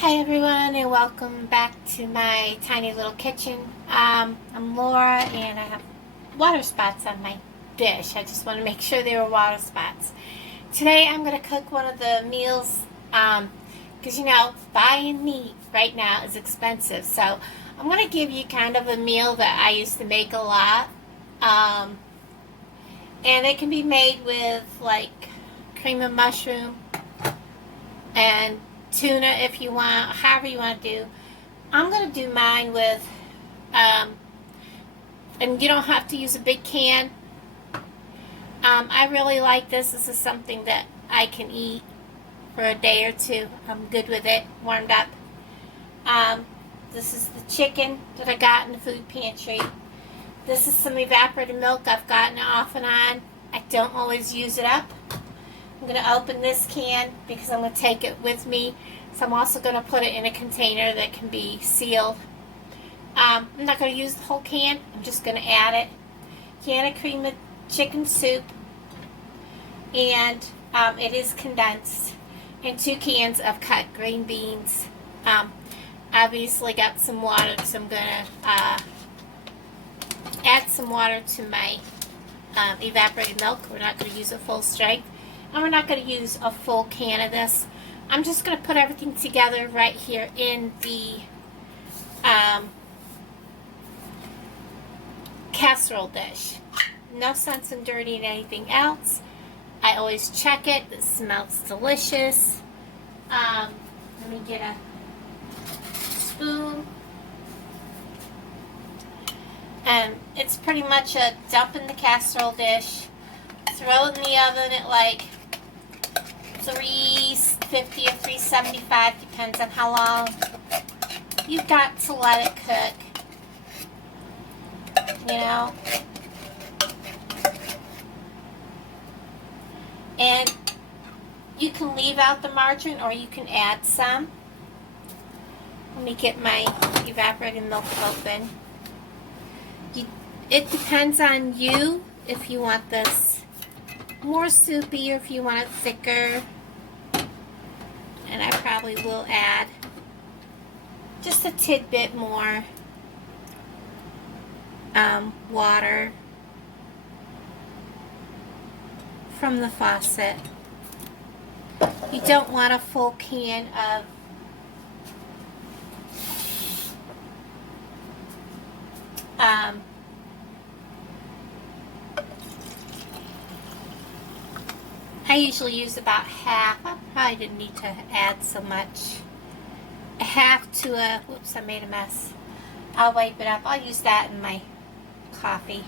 Hi everyone and welcome back to my tiny little kitchen. I'm Laura and I have water spots on my dish. I just want to make sure they were water spots. Today I'm going to cook one of the meals because buying meat right now is expensive. So I'm going to give you kind of a meal that I used to make a lot. And it can be made with like cream of mushroom and tuna if you want, however you want to do. I'm going to do mine with, and you don't have to use a big can. I really like this. This is something that I can eat for a day or two. I'm good with it, warmed up. This is the chicken that I got in the food pantry. This is some evaporated milk. I've gotten it off and on. I don't always use it up. I'm going to open this can because I'm going to take it with me. So I'm also going to put it in a container that can be sealed. I'm not going to use the whole can. I'm just going to add it. Can of cream of chicken soup. And it is condensed. And 2 cans of cut green beans. Obviously got some water, so I'm going to add some water to my evaporated milk. We're not going to use a full strength. And we're not going to use a full can of this. I'm just going to put everything together right here in the casserole dish. No sense in dirtying anything else. I always check it. It smells delicious. Let me get a spoon. And it's pretty much a dump in the casserole dish. Throw it in the oven at like 350 or 375, depends on how long you've got to let it cook. And you can leave out the margarine or you can add some. Let me get my evaporated milk open. It depends on you if you want this more soupy or if you want it thicker. And I probably will add just a tidbit more water from the faucet. You don't want a full can of I usually use about half. I probably didn't need to add so much. A half to a, whoops, I made a mess. I'll wipe it up. I'll use that in my coffee.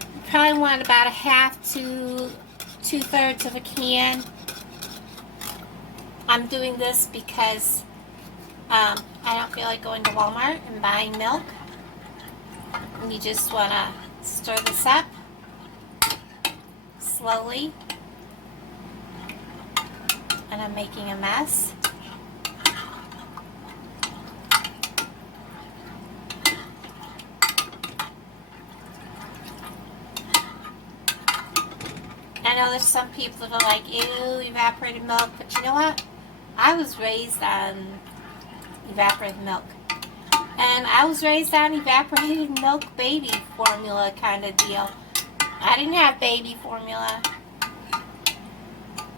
You probably want about a half to 2/3 of a can. I'm doing this because I don't feel like going to Walmart and buying milk. And you just want to stir this up slowly. And I'm making a mess. I know there's some people that are like, ew, evaporated milk, but you know what? I was raised on evaporated milk. And I was raised on evaporated milk baby formula kind of deal. I didn't have baby formula.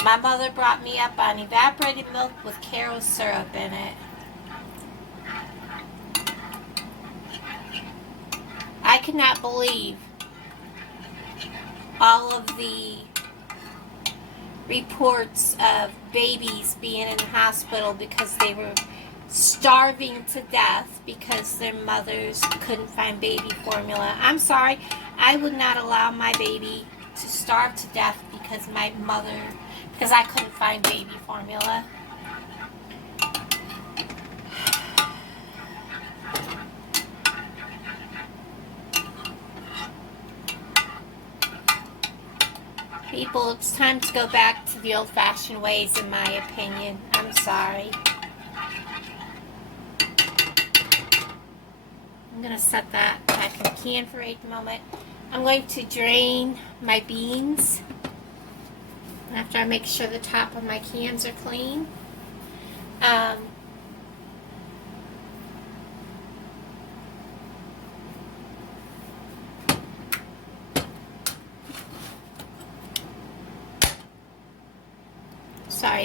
My mother brought me up on evaporated milk with Karo syrup in it. I could not believe all of the reports of babies being in the hospital because they were starving to death because their mothers couldn't find baby formula. I'm sorry, I would not allow my baby to starve to death because I couldn't find baby formula. People, it's time to go back to the old-fashioned ways, in my opinion. I'm sorry. I'm going to set that back in the can for a moment. I'm going to drain my beans after I make sure the top of my cans are clean.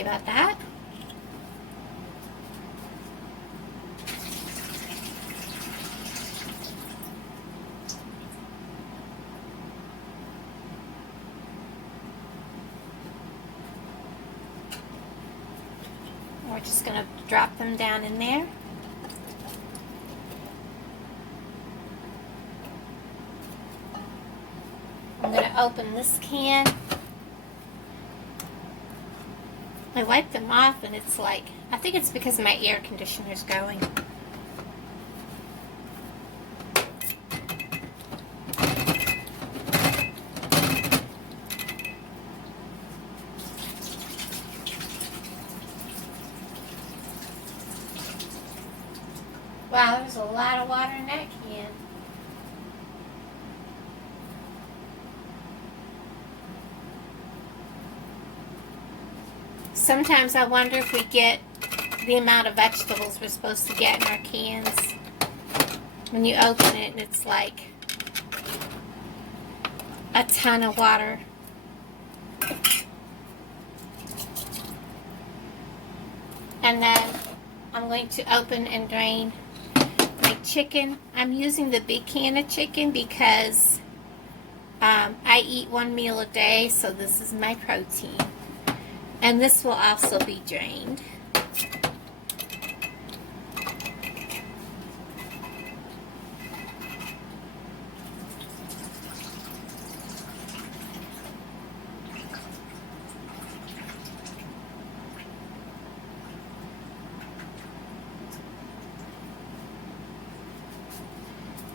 Sorry about that. We're just going to drop them down in there. I'm going to open this can. I wipe them off and it's like, I think it's because my air conditioner's going. Wow, there's a lot of water in that can. Sometimes I wonder if we get the amount of vegetables we're supposed to get in our cans. When you open it, and it's like a ton of water. And then I'm going to open and drain my chicken. I'm using the big can of chicken because I eat one meal a day, so this is my protein. And this will also be drained.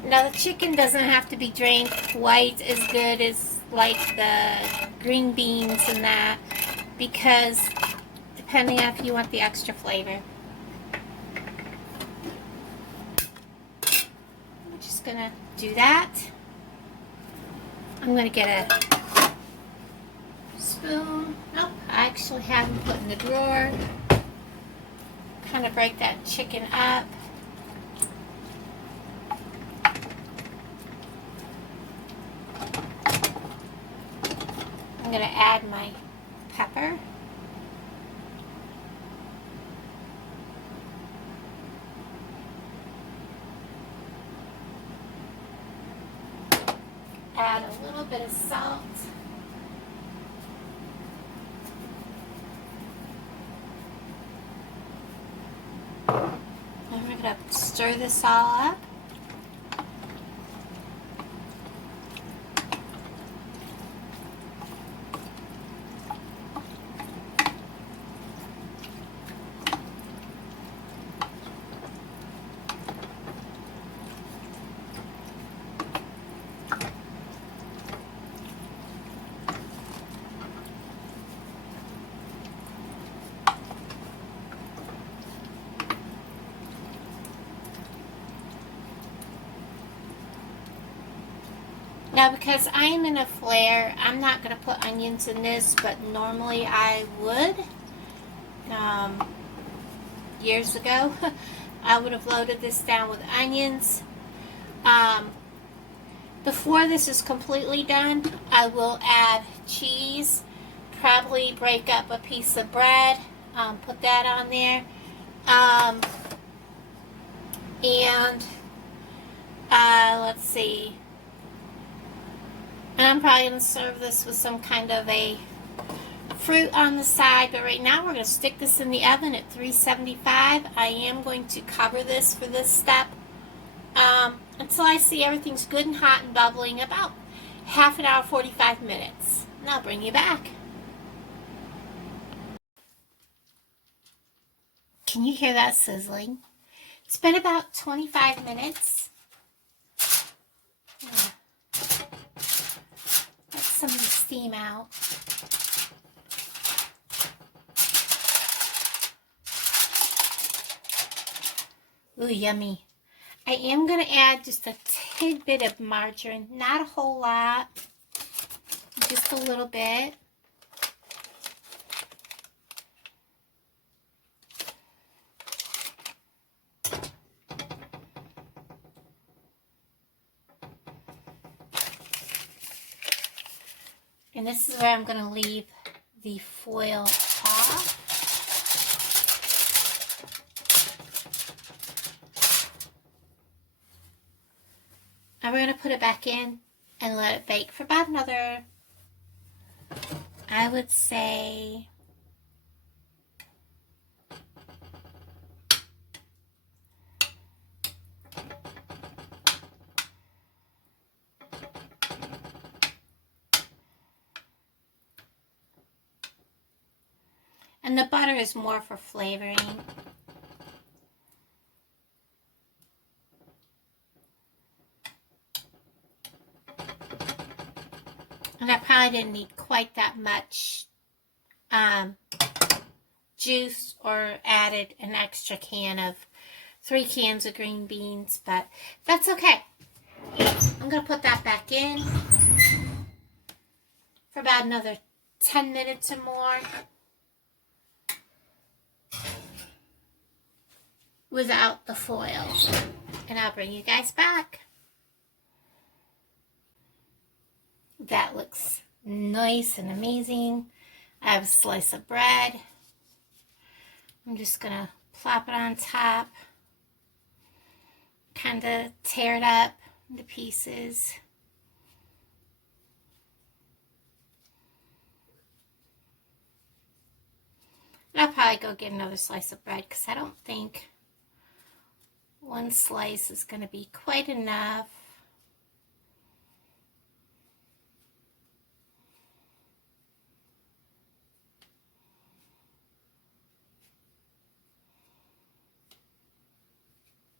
Now the chicken doesn't have to be drained quite as good as like the green beans and that, because depending on if you want the extra flavor. I'm just gonna do that. I'm gonna get a spoon. Nope, I actually have them put in the drawer. Kind of break that chicken up. I'm gonna add my pepper. Add a little bit of salt. And we're gonna stir this all up. Now, because I am in a flare, I'm not going to put onions in this, but normally I would. Years ago, I would have loaded this down with onions. Before this is completely done, I will add cheese, probably break up a piece of bread, put that on there. Let's see. And I'm probably going to serve this with some kind of a fruit on the side. But right now we're going to stick this in the oven at 375. I am going to cover this for this step until I see everything's good and hot and bubbling, about half an hour, 45 minutes. And I'll bring you back. Can you hear that sizzling? It's been about 25 minutes. Some of the steam out. Ooh, yummy. I am going to add just a tidbit of margarine. Not a whole lot. Just a little bit. And this is where I'm going to leave the foil off. And we're going to put it back in and let it bake for about another, I would say, and the butter is more for flavoring. And I probably didn't need quite that much juice or added an extra can of 3 cans of green beans, but that's okay. I'm going to put that back in for about another 10 minutes or more without the foil. And I'll bring you guys back. That looks nice and amazing. I have a slice of bread. I'm just going to plop it on top. Kind of tear it up into pieces. And I'll probably go get another slice of bread because I don't think one slice is going to be quite enough.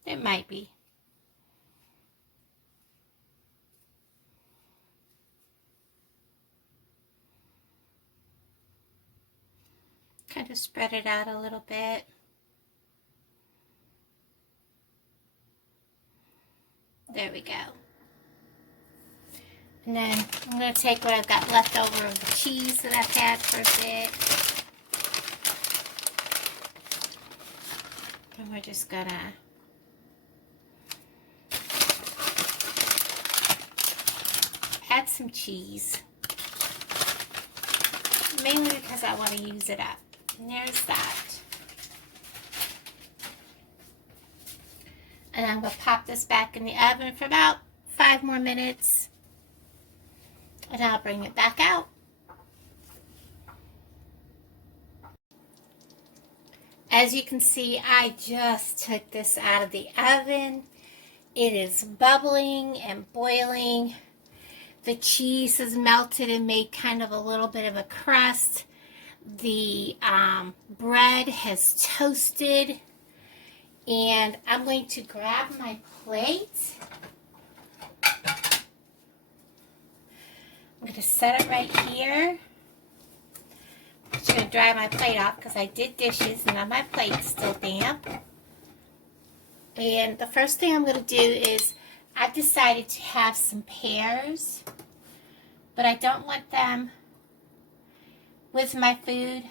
It might be. Kind of spread it out a little bit. There we go. And then I'm going to take what I've got left over of the cheese that I've had for a bit. And we're just going to add some cheese. Mainly because I want to use it up. And there's that. And I'm going to pop this back in the oven for about 5 more minutes. And I'll bring it back out. As you can see, I just took this out of the oven. It is bubbling and boiling. The cheese has melted and made kind of a little bit of a crust. The bread has toasted. And I'm going to grab my plate. I'm going to set it right here. I'm just going to dry my plate off because I did dishes and now my plate's still damp. And the first thing I'm going to do is I've decided to have some pears, but I don't want them with my food.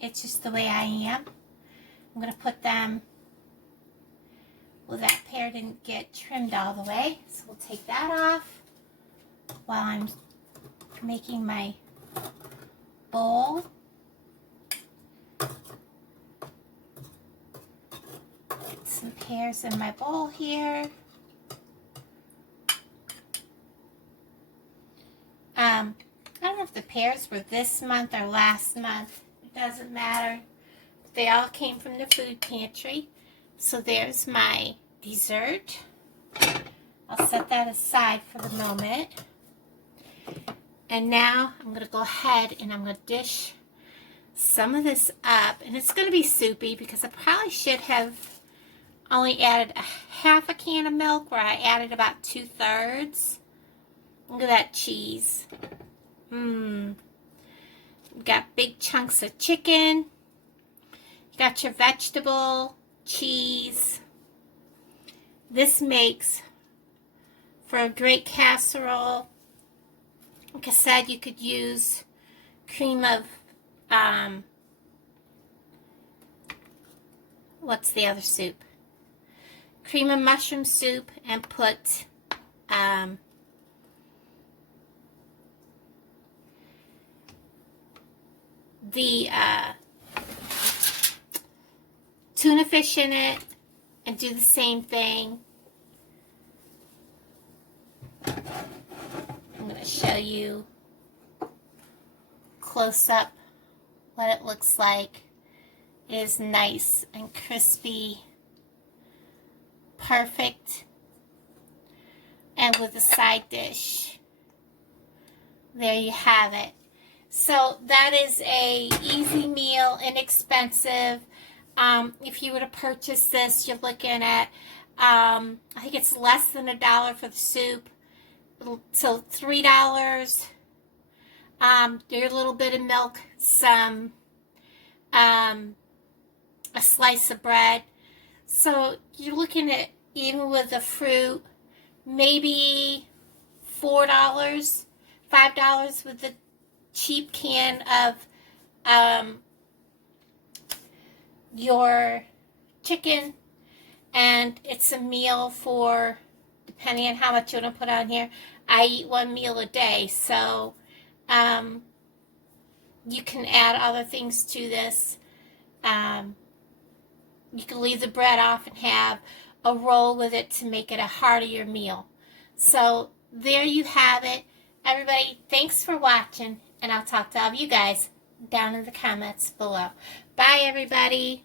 It's just the way I am. I'm going to put them, well, that pear didn't get trimmed all the way, so we'll take that off while I'm making my bowl. Get some pears in my bowl here. I don't know if the pears were this month or last month. It doesn't matter. They all came from the food pantry. So there's my dessert. I'll set that aside for the moment. And now I'm going to go ahead and I'm going to dish some of this up. And it's going to be soupy because I probably should have only added half a can of milk where I added about 2/3. Look at that cheese. We've got big chunks of chicken. You got your vegetable, cheese. This makes for a great casserole. Like I said, you could use cream of, what's the other soup? Cream of mushroom soup and put the tuna fish in it and do the same thing. show you close up what it looks like. It is nice and crispy, perfect, and with a side dish. There you have it. So that is a easy meal, inexpensive. If you were to purchase this, you're looking at, I think it's less than $1 for the soup. So $3. Your little bit of milk, some, a slice of bread. So you're looking at, even with the fruit, maybe $4, $5 with the cheap can of your chicken, and it's a meal for, depending on how much you want to put on here. I eat one meal a day, so you can add other things to this. You can leave the bread off and have a roll with it to make it a heartier meal. So there you have it. Everybody, thanks for watching, and I'll talk to all of you guys down in the comments below. Bye, everybody.